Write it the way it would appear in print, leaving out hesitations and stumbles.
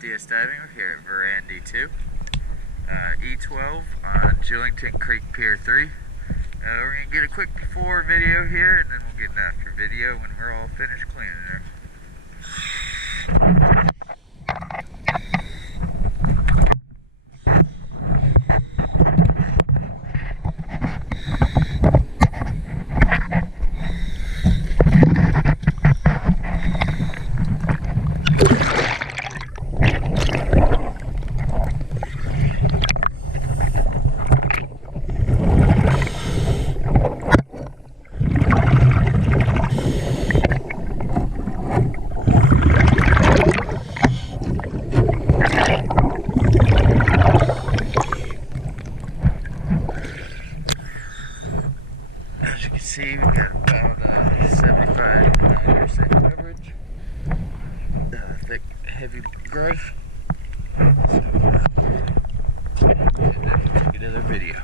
DS Diving. We're here at Verandi 2, E12 on Jillington Creek Pier 3. We're going to get a quick before video here, and then we'll get an after video when we're all finished cleaning her. As you can see, we got about 75-90% coverage. Thick, heavy growth. And then we'll take another video.